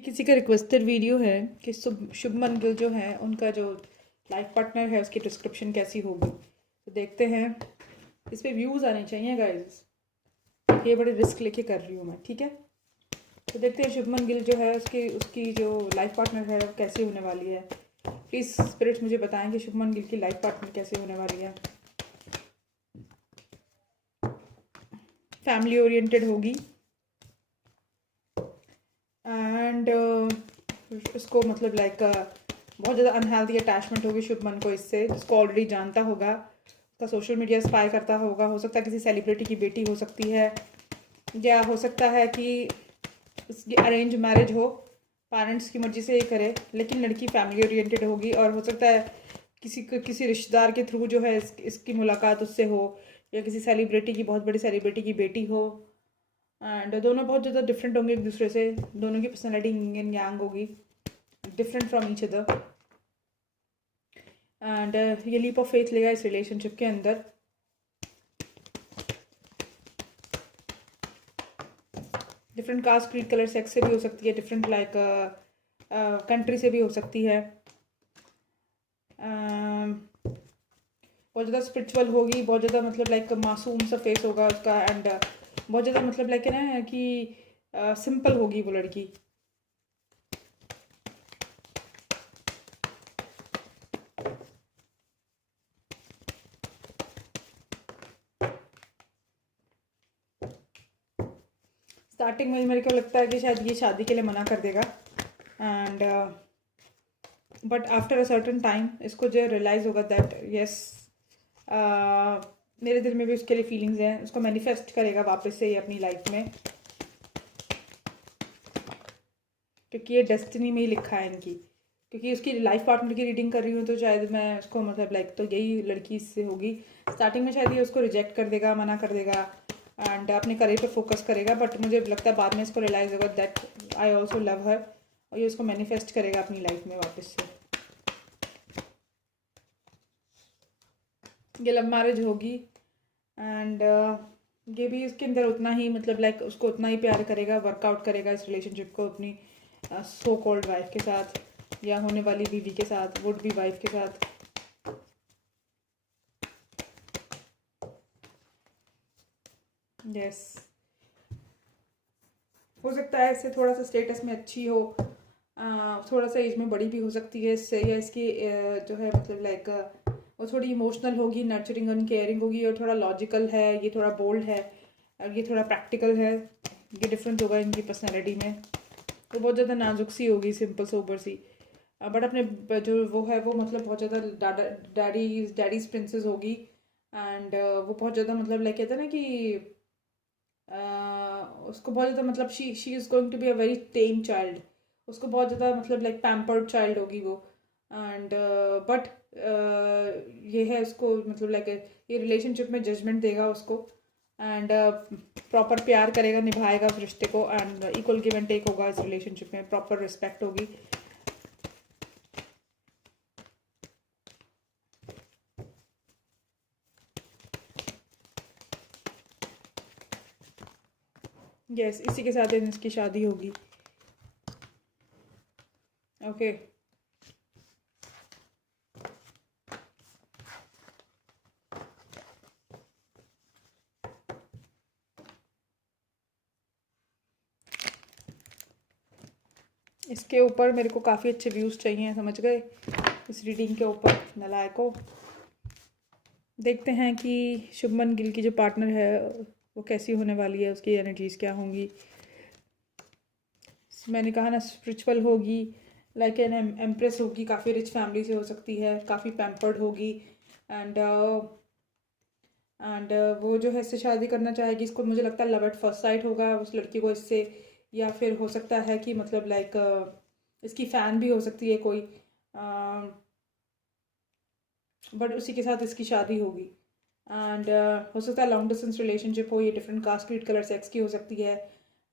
ये किसी का रिक्वेस्टेड वीडियो है कि शुभमन गिल जो है उनका जो लाइफ पार्टनर है उसकी डिस्क्रिप्शन कैसी होगी। तो देखते हैं। इस पे व्यूज़ आने चाहिए गाइस। ये बड़े रिस्क लेके कर रही हूँ मैं, ठीक है। तो देखते हैं शुभमन गिल जो है उसकी उसकी जो लाइफ पार्टनर है वो कैसी होने वाली है। प्लीज़ स्पिरिट्स मुझे बताएं कि शुभमन गिल की लाइफ पार्टनर कैसे होने वाली है। फैमिली ओरिएंटेड होगी एंड उसको मतलब लाइक बहुत ज़्यादा अनहेल्दी अटैचमेंट होगी शुभमन को इससे, जिसको ऑलरेडी जानता होगा। उसका सोशल मीडिया स्पाई करता होगा। हो सकता है किसी सेलिब्रिटी की बेटी हो सकती है, या हो सकता है कि उसकी अरेंज मैरिज हो, पेरेंट्स की मर्जी से ये करे, लेकिन लड़की फैमिली ओरिएंटेड होगी। और हो सकता है किसी रिश्तेदार के थ्रू जो है इसकी मुलाकात उससे हो, या किसी सेलिब्रिटी की, बहुत बड़ी सेलिब्रिटी की बेटी हो। एंड दोनों बहुत ज़्यादा डिफरेंट होंगे एक दूसरे से। दोनों की पर्सनैलिटी yin yang होगी, different from each other. And ये लीप ऑफ फेथ लेगा इस रिलेशनशिप के अंदर। Different caste, creed, colour, sex से भी हो सकती है, डिफरेंट लाइक कंट्री से भी हो सकती है। बहुत ज़्यादा स्पिरिचुअल होगी, बहुत ज़्यादा मतलब लाइक मासूम सा फेस होगा उसका। एंड बहुत ज़्यादा मतलब लाइक है ना कि सिंपल होगी वो लड़की। स्टार्टिंग में मेरे को लगता है कि शायद ये शादी के लिए मना कर देगा। And but after a certain time इसको जो रियलाइज़ होगा दैट यस मेरे दिल में भी उसके लिए फीलिंग्स हैं। उसको मैनिफेस्ट करेगा वापस से ये अपनी लाइफ में, क्योंकि ये डेस्टिनी में ही लिखा है इनकी। क्योंकि उसकी लाइफ पार्टनर की रीडिंग कर रही हूँ तो शायद मैं उसको मतलब लाइक तो यही लड़की इससे होगी। स्टार्टिंग में शायद ये उसको रिजेक्ट कर देगा, मना कर देगा एंड अपने करियर पे फोकस करेगा। बट मुझे लगता है बाद में इसको रियलाइज़ होगा दैट आई ऑल्सो लव हर, और ये उसको मैनिफेस्ट करेगा अपनी लाइफ में वापस से। ये लव मैरिज होगी एंड ये भी उसके अंदर उतना ही मतलब लाइक उसको उतना ही प्यार करेगा, वर्कआउट करेगा इस रिलेशनशिप को अपनी सो कॉल्ड वाइफ के साथ, या होने वाली बीवी के साथ, वुड बी वाइफ के साथ। यस, हो सकता है इससे थोड़ा सा स्टेटस में अच्छी हो, थोड़ा सा एज में बड़ी भी हो सकती है इससे, या इसकी जो है मतलब लाइक वो थोड़ी इमोशनल होगी, नर्चरिंग एंड केयरिंग होगी, और थोड़ा लॉजिकल है, ये थोड़ा बोल्ड है, और ये थोड़ा प्रैक्टिकल है। ये डिफरेंस होगा इनकी पर्सनैलिटी में। तो बहुत ज़्यादा नाजुक सी होगी, सिंपल सोबर सी। बट अपने जो वो है वो मतलब बहुत ज़्यादा डैडीज प्रिंसेस होगी। एंड वो बहुत ज़्यादा मतलब लाइक कहते हैं ना कि उसको बहुत ज़्यादा मतलब she is going to be a very tame child. उसको बहुत ज़्यादा मतलब लाइक पैम्पर्ड चाइल्ड होगी वो। एंड बट ये है उसको मतलब लाइक ये रिलेशनशिप में जजमेंट देगा उसको। एंड प्रॉपर प्यार करेगा, निभाएगा उस रिश्ते को। And equal give and take होगा इस रिलेशनशिप में, प्रॉपर रिस्पेक्ट होगी। यस, इसी के साथ इसकी शादी होगी। ओके, इसके ऊपर मेरे को काफ़ी अच्छे व्यूज़ चाहिए, समझ गए, इस रीडिंग के ऊपर नलायकों। देखते हैं कि शुभमन गिल की जो पार्टनर है वो कैसी होने वाली है, उसकी एनर्जीज क्या होंगी। मैंने कहा ना स्पिरिचुअल होगी, लाइक एन एम्प्रेस होगी, काफ़ी रिच फैमिली से हो सकती है, काफ़ी पैम्पर्ड होगी। एंड वो जो है इससे शादी करना चाहेगी। इसको मुझे लगता है लव एट फर्स्ट साइट होगा उस लड़की को इससे, या फिर हो सकता है कि मतलब लाइक इसकी फ़ैन भी हो सकती है कोई, बट उसी के साथ इसकी शादी होगी। एंड हो सकता है लॉन्ग डिस्टेंस रिलेशनशिप हो, ये different caste, creed, colour, sex की हो सकती है।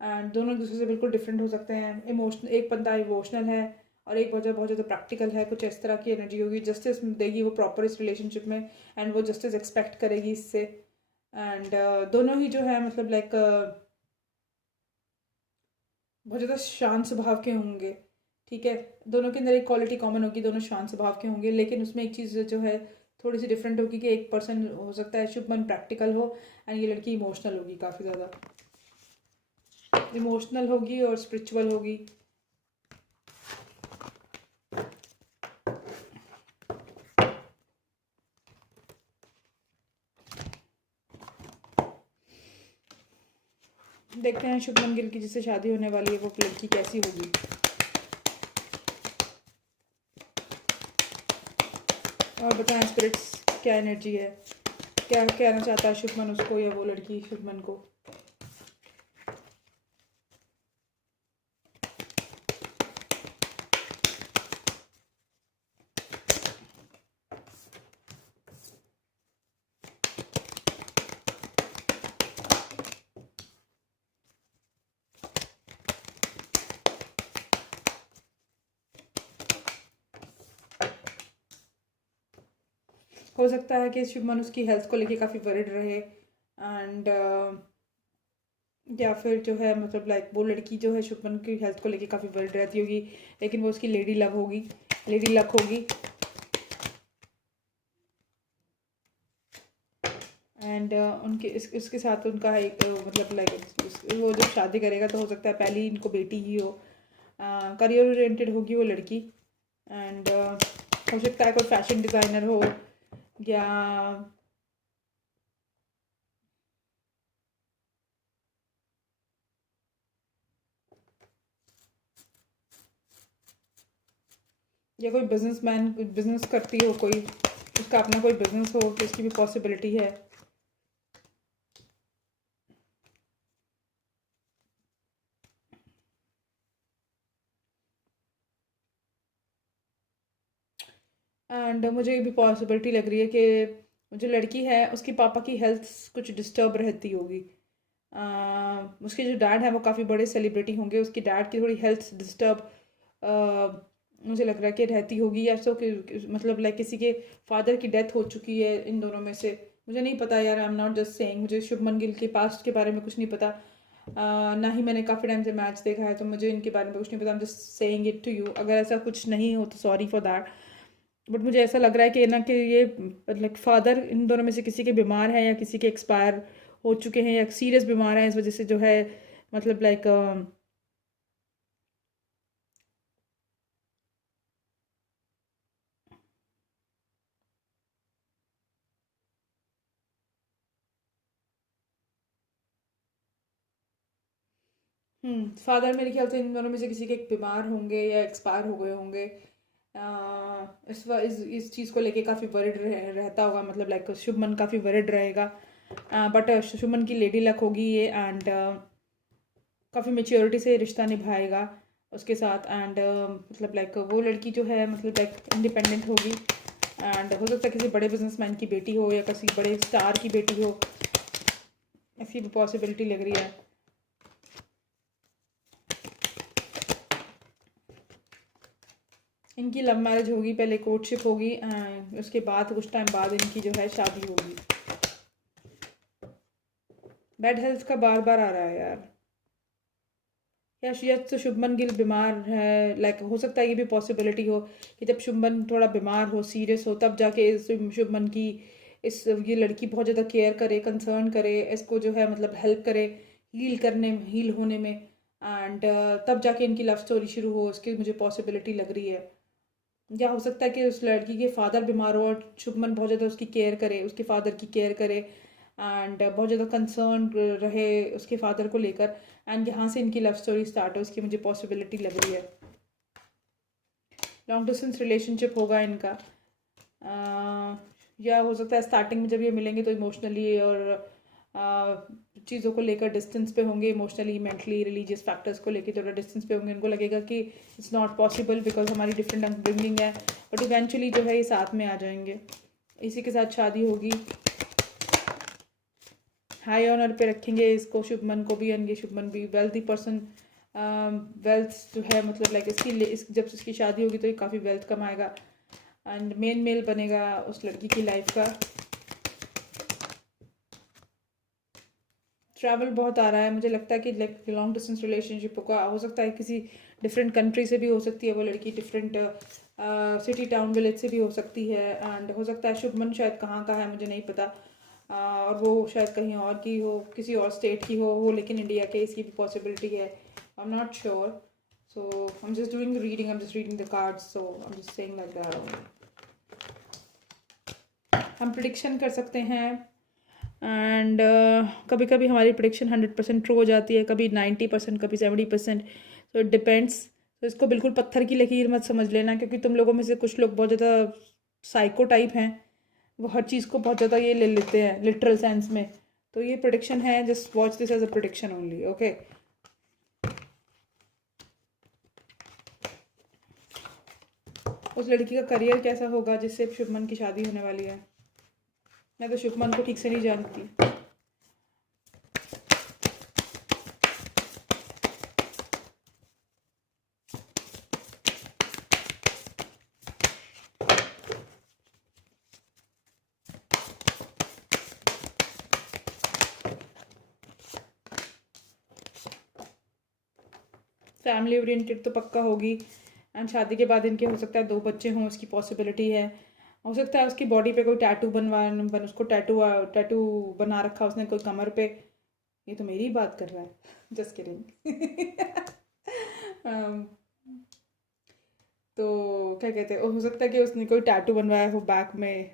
एंड दोनों एक दूसरे से बिल्कुल डिफरेंट हो सकते हैं। इमोशनल, एक बंदा इमोशनल है और एक बहुत ज़्यादा प्रैक्टिकल है। कुछ इस तरह की एनर्जी होगी। जस्टिस देगी वो प्रॉपर इस रिलेशनशिप में, एंड वो जस्टिस एक्सपेक्ट करेगी इससे। एंड दोनों ही जो है मतलब लाइक बहुत ज़्यादा शांत स्वभाव के होंगे, ठीक है। दोनों के अंदर एक क्वालिटी कॉमन होगी, दोनों शांत स्वभाव के होंगे, लेकिन उसमें एक चीज़ जो है थोड़ी सी डिफरेंट होगी कि एक पर्सन हो सकता है शुभमन प्रैक्टिकल हो एंड ये लड़की इमोशनल होगी, काफ़ी ज़्यादा इमोशनल होगी और स्पिरिचुअल होगी। देखते हैं शुभमन गिल की जिससे शादी होने वाली है वो लड़की कैसी होगी। और बताएं स्पिरिट्स क्या एनर्जी है, क्या कहना चाहता है शुभमन उसको या वो लड़की शुभमन को। हो सकता है कि शुभमन उसकी हेल्थ को लेके काफ़ी वरिड रहे एंड या फिर जो है मतलब लाइक वो लड़की जो है शुभमन की हेल्थ को लेके काफ़ी वरिड रहती होगी, लेकिन वो उसकी लेडी लव होगी, लेडी लक होगी। एंड उनके इसके साथ उनका एक मतलब लाइक वो जब शादी करेगा तो हो सकता है पहली इनको बेटी ही हो। करियर ओरिएंटेड होगी वो लड़की एंड हो सकता है कोई फैशन डिज़ाइनर हो या कोई बिजनेसमैन बिजनेस करती हो, कोई उसका अपना कोई बिजनेस हो तो इसकी भी पॉसिबिलिटी है। एंड मुझे ये भी पॉसिबिलिटी लग रही है कि जो लड़की है उसकी पापा की हेल्थ कुछ डिस्टर्ब रहती होगी। उसके जो डैड है वो काफ़ी बड़े सेलिब्रिटी होंगे, उसकी डैड की थोड़ी हेल्थ डिस्टर्ब मुझे लग रहा है कि रहती होगी, या तो कि मतलब लाइक किसी के फादर की डेथ हो चुकी है इन दोनों में से। मुझे नहीं पता यार, I am not just saying, मुझे शुभमन गिल के पास्ट के बारे में कुछ नहीं पता। ना ही मैंने काफ़ी टाइम से मैच देखा है, तो मुझे इनके बारे में कुछ नहीं पता। I am just saying it to you, अगर ऐसा कुछ नहीं हो तो सॉरी फॉर दैट। बट मुझे ऐसा लग रहा है कि ना कि ये लाइक फादर इन दोनों में से किसी के बीमार हैं या किसी के एक्सपायर हो चुके हैं या सीरियस बीमार हैं, इस वजह से जो है मतलब लाइक फादर मेरे ख्याल से इन दोनों में से किसी के बीमार होंगे या एक्सपायर हो गए होंगे। इस चीज़ को लेके काफ़ी वरिड रहता होगा, मतलब लाइक शुभमन काफ़ी वरिड रहेगा। बट शुभमन की लेडी लक होगी ये एंड काफ़ी मेच्योरिटी से रिश्ता निभाएगा उसके साथ एंड मतलब लाइक वो लड़की जो है मतलब लाइक इंडिपेंडेंट होगी एंड हो सकता है किसी बड़े बिजनेसमैन की बेटी हो या किसी बड़े स्टार की बेटी हो, ऐसी भी पॉसिबिलिटी लग रही है। इनकी लव मैरिज होगी, पहले कोर्टशिप होगी उसके बाद कुछ टाइम बाद इनकी जो है शादी होगी। बैड हेल्थ का बार बार आ रहा है यार, या शायद तो शुभमन गिल बीमार है, लाइक हो सकता है ये भी पॉसिबिलिटी हो कि जब शुभमन थोड़ा बीमार हो, सीरियस हो, तब जाके शुभमन की इस ये लड़की बहुत ज़्यादा केयर करे, कंसर्न करे, इसको जो है मतलब हेल्प करे हील होने में एंड तब जाके इनकी लव स्टोरी शुरू हो, उसकी मुझे पॉसिबिलिटी लग रही है। या हो सकता है कि उस लड़की के फादर बीमार हो और शुभमन बहुत ज़्यादा उसकी केयर करे, उसके फादर की केयर करे एंड बहुत ज़्यादा कंसर्न रहे उसके फादर को लेकर एंड यहाँ से इनकी लव स्टोरी स्टार्ट हो, इसकी मुझे पॉसिबिलिटी लग रही है। लॉन्ग डिस्टेंस रिलेशनशिप होगा इनका या हो सकता है स्टार्टिंग में जब ये मिलेंगे तो इमोशनली और चीज़ों को लेकर डिस्टेंस पे होंगे, इमोशनली मेंटली रिलीजियस फैक्टर्स को लेकर थोड़ा डिस्टेंस पे होंगे। उनको लगेगा कि इट्स नॉट पॉसिबल बिकॉज हमारी डिफरेंट अपब्रिंगिंग है, बट इवेंचुअली जो है ये साथ में आ जाएंगे। इसी के साथ शादी होगी, हाई ऑनर पे रखेंगे इसको, शुभमन को भी, एंड शुभमन भी वेल्थी पर्सन, वेल्थ जो है मतलब लाइक जब इसकी शादी होगी तो ये काफ़ी वेल्थ कमाएगा एंड मेन मेल बनेगा उस लड़की की लाइफ का। ट्रैवल बहुत आ रहा है, मुझे लगता है कि लाइक लॉन्ग डिस्टेंस रिलेशनशिप का हो सकता है, किसी डिफरेंट कंट्री से भी हो सकती है वो लड़की, डिफरेंट सिटी टाउन विलेज से भी हो सकती है। एंड हो सकता है शुभमन शायद कहाँ का है मुझे नहीं पता, और वो शायद कहीं और की हो, किसी और स्टेट की हो लेकिन इंडिया के, इसकी भी पॉसिबिलिटी है, I am not sure. So I am just doing reading, I am just reading the cards, so I am just saying like that. हम प्रिडिक्शन कर सकते हैं एंड कभी कभी हमारी प्रिडिक्शन 100% ट्रू हो जाती है, कभी 90%, कभी 70%, तो इट डिपेंड्स। तो इसको बिल्कुल पत्थर की लकीर मत समझ लेना, क्योंकि तुम लोगों में से कुछ लोग बहुत ज़्यादा साइको टाइप हैं, वो हर चीज़ को बहुत ज़्यादा ये ले लेते हैं लिटरल सेंस में। तो ये प्रिडिक्शन है, just watch this as a prediction only, okay. उस लड़की का करियर कैसा होगा जिससे शुभमन की शादी होने वाली है? मैं तो शुभमन को ठीक से नहीं जानती। फैमिली ओरिएंटेड तो पक्का होगी, एंड शादी के बाद इनके हो सकता है 2 बच्चे हों, उसकी पॉसिबिलिटी है। हो सकता है उसकी बॉडी पे कोई टैटू उसको टैटू बना रखा उसने कोई कमर पे। ये तो मेरी बात कर रहा है, जस्ट किडिंग। तो क्या कहते हैं, हो सकता है कि उसने कोई टैटू बनवाया हो बैक में,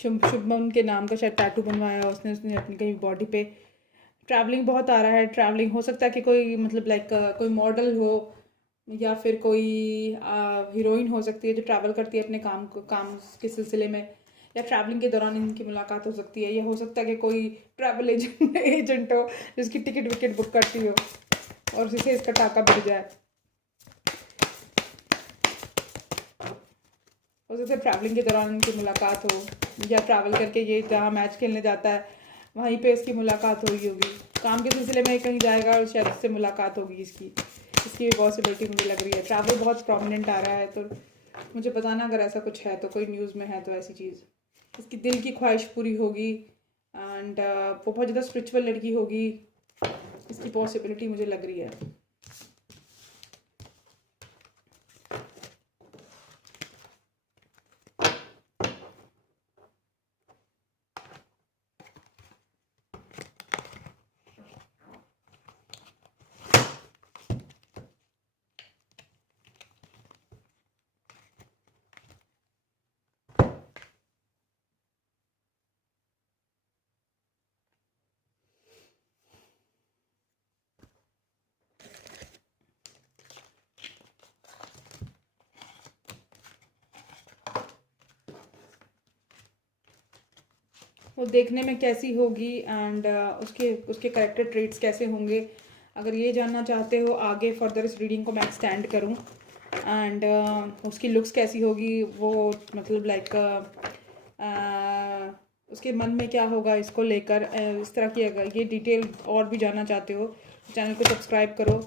शुभमन के नाम का शायद टैटू बनवाया उसने अपनी कहीं बॉडी पे। ट्रैवलिंग बहुत आ रहा है, ट्रैवलिंग हो सकता है कि कोई मतलब लाइक कोई मॉडल हो, या फिर कोई हीरोइन हो सकती है जो ट्रैवल करती है अपने काम के सिलसिले में, या ट्रैवलिंग के दौरान इनकी मुलाकात हो सकती है, या हो सकता है कि कोई ट्रैवल एजेंट हो जिसकी टिकट विकेट बुक करती हो और जिसे इसका टाका बढ़ जाए। हो सकता है ट्रैवलिंग के दौरान इनकी मुलाकात हो, या ट्रैवल करके ये जहाँ मैच खेलने जाता है वहीं पे इसकी मुलाकात हुई होगी, काम के सिलसिले में कहीं जाएगा और शायद इससे मुलाकात होगी इसकी भी पॉसिबिलिटी मुझे लग रही है। ट्रैवल बहुत प्रोमिनेंट आ रहा है, तो मुझे बताना अगर ऐसा कुछ है तो, कोई न्यूज़ में है तो ऐसी चीज़। इसकी दिल की ख्वाहिश पूरी होगी, एंड वो बहुत ज़्यादा स्पिरिचुअल लड़की होगी, इसकी पॉसिबिलिटी मुझे लग रही है। वो देखने में कैसी होगी, एंड उसके करेक्टर ट्रेट्स कैसे होंगे, अगर ये जानना चाहते हो आगे फर्दर इस रीडिंग को मैं एक्सटेंड करूँ, एंड उसकी लुक्स कैसी होगी, वो मतलब लाइक उसके मन में क्या होगा इसको लेकर, इस तरह की अगर ये डिटेल और भी जानना चाहते हो चैनल को सब्सक्राइब करो।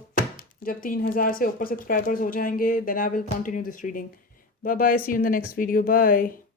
जब 3000 से ऊपर सब्सक्राइबर्स हो जाएंगे then I will continue this reading. Bye bye, see you in the next video, bye.